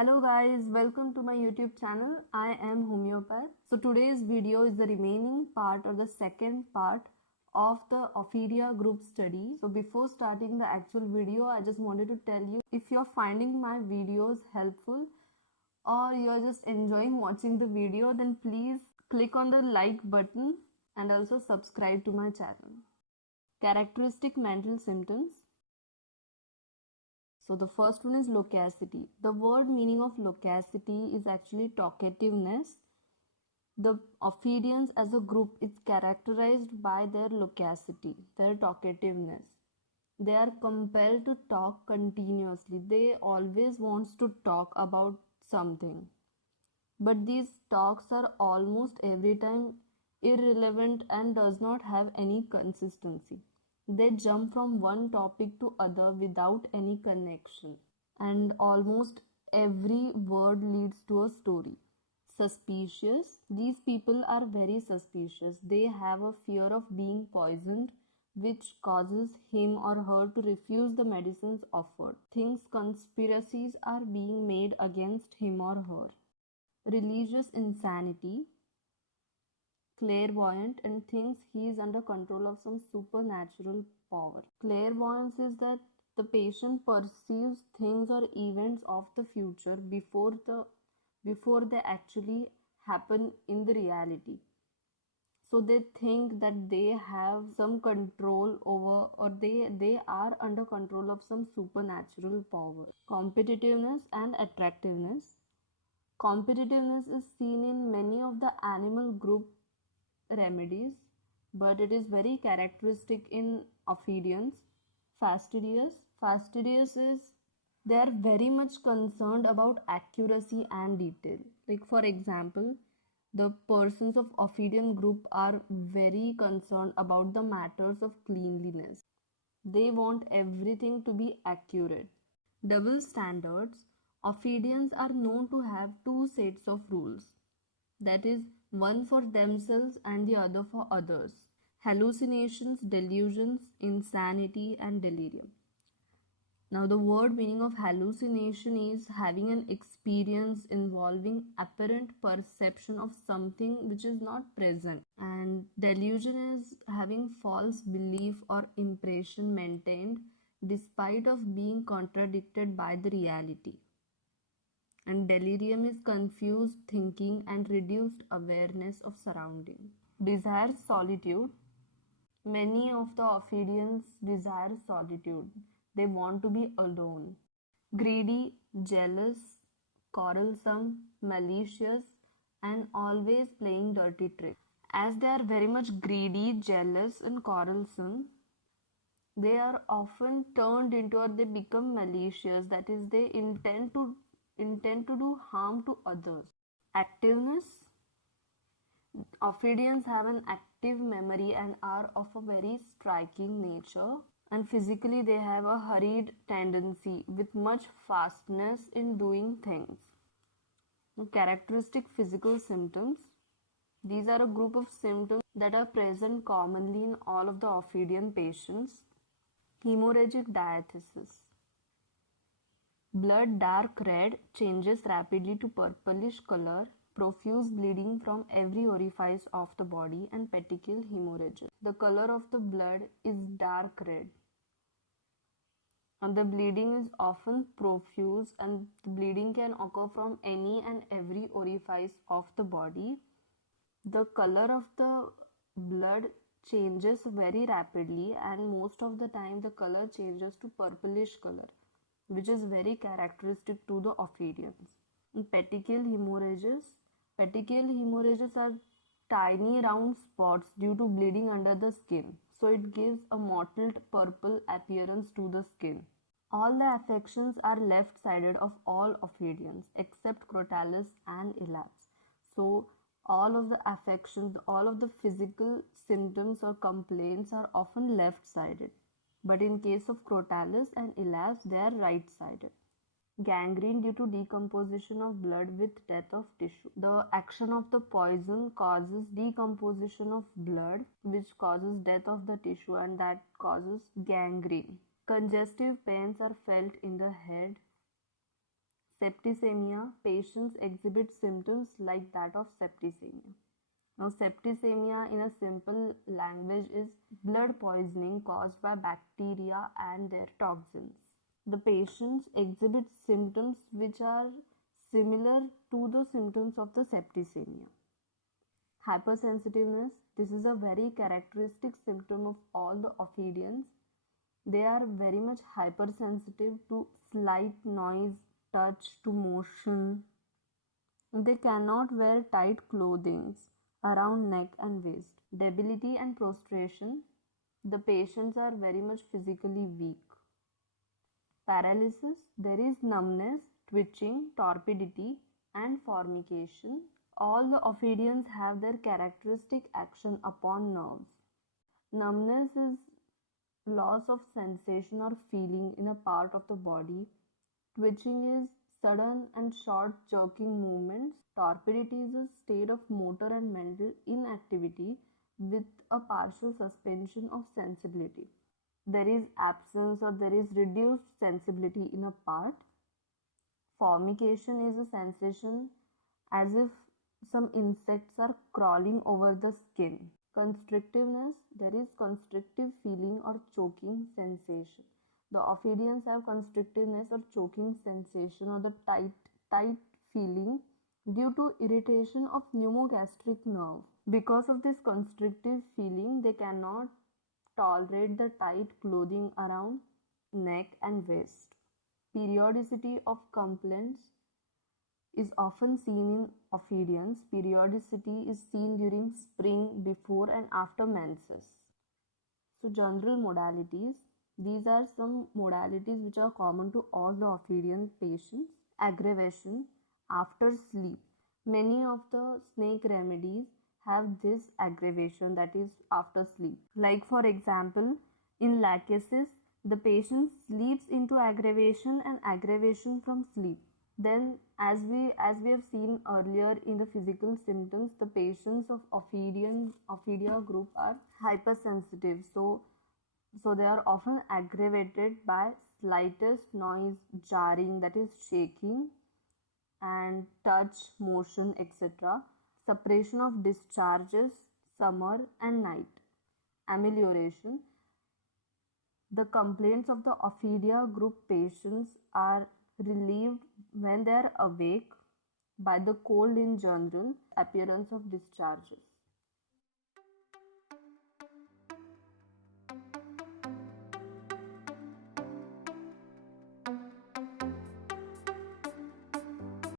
Hello guys, welcome to my YouTube channel. I am Homeopath. So today's video is the remaining part or the second part of the Ophidia group study. So before starting the actual video, I just wanted to tell you, if you're finding my videos helpful or you're just enjoying watching the video, then please click on the like button and also subscribe to my channel. Characteristic mental symptoms. So the first one is loquacity. The word meaning of loquacity is actually talkativeness. The Ophidians as a group is characterized by their loquacity, their talkativeness. They are compelled to talk continuously. They always wants to talk about something. But these talks are almost every time irrelevant and does not have any consistency. They jump from one topic to other without any connection, and almost every word leads to a story. Suspicious. These people are very suspicious. They have a fear of being poisoned, which causes him or her to refuse the medicines offered. Thinks conspiracies are being made against him or her. Religious insanity. Clairvoyant and thinks he is under control of some supernatural power. Clairvoyance is that the patient perceives things or events of the future before they actually happen in the reality. So they think that they have some control over, or they are under control of some supernatural power. Competitiveness and attractiveness. Competitiveness is seen in many of the animal group remedies, but it is very characteristic in Ophidians. Fastidious. Fastidious is they are very much concerned about accuracy and detail. Like for example, the persons of Ophidian group are very concerned about the matters of cleanliness. They want everything to be accurate. Double standards. Ophidians are known to have two sets of rules, that is, one for themselves and the other for others. Hallucinations, delusions, insanity, and delirium. Now, the word meaning of hallucination is having an experience involving apparent perception of something which is not present, and delusion is having false belief or impression maintained despite of being contradicted by the reality. And delirium is confused thinking and reduced awareness of surrounding. Desires solitude. Many of the Ophidians desire solitude. They want to be alone. Greedy, jealous, quarrelsome, malicious, and always playing dirty tricks. As they are very much greedy, jealous, and quarrelsome, they are often turned into, or they become malicious, that is, they intend to do harm to others. Activeness. Ophidians have an active memory and are of a very striking nature, and physically they have a hurried tendency with much fastness in doing things. Characteristic physical symptoms. These are a group of symptoms that are present commonly in all of the Ophidian patients. Hemorrhagic diathesis. Blood dark red changes rapidly to purplish color, profuse bleeding from every orifice of the body, and petechial hemorrhages. The color of the blood is dark red, and the bleeding is often profuse, and the bleeding can occur from any and every orifice of the body. The color of the blood changes very rapidly, and most of the time the color changes to purplish color, which is very characteristic to the Ophidians. Petechial hemorrhages. Petechial hemorrhages are tiny round spots due to bleeding under the skin, so it gives a mottled purple appearance to the skin. All the affections are left-sided of all Ophidians except Crotalus and Elapse. So all of the affections, all of the physical symptoms or complaints are often left-sided. But in case of Crotalus and Elapse, they are right-sided. Gangrene due to decomposition of blood with death of tissue. The action of the poison causes decomposition of blood, which causes death of the tissue, and that causes gangrene. Congestive pains are felt in the head. Septicemia, patients exhibit symptoms like that of septicemia. Now, septicemia in a simple language is blood poisoning caused by bacteria and their toxins. The patients exhibit symptoms which are similar to the symptoms of the septicemia. Hypersensitiveness, this is a very characteristic symptom of all the ophidians. They are very much hypersensitive to slight noise, touch, to motion. They cannot wear tight clothing around neck and waist. Debility and prostration, the patients are very much physically weak. Paralysis, there is numbness, twitching, torpidity, and formication. All the ophidians have their characteristic action upon nerves. Numbness is loss of sensation or feeling in a part of the body. Twitching is sudden and short jerking movements. Torpidity is a state of motor and mental inactivity with a partial suspension of sensibility. There is absence or there is reduced sensibility in a part. Formication is a sensation as if some insects are crawling over the skin. Constrictiveness, there is constrictive feeling or choking sensation. The ophidians have constrictiveness or choking sensation or the tight feeling due to irritation of pneumogastric nerve. Because of this constrictive feeling, they cannot tolerate the tight clothing around neck and waist. Periodicity of complaints is often seen in ophidians. Periodicity is seen during spring, before and after menses. So general modalities, these are some modalities which are common to all the ophidian patients. Aggravation after sleep. Many of the snake remedies have this aggravation, that is after sleep. Like for example, in lachesis, the patient sleeps into aggravation and aggravation from sleep. Then as we have seen earlier in the physical symptoms, the patients of Ophidia group are hypersensitive. So they are often aggravated by slightest noise, jarring, that is shaking, and touch, motion, etc. Suppression of discharges, summer and night. Amelioration. The complaints of the Ophidia group patients are relieved when they are awake by the cold in general, appearance of discharges.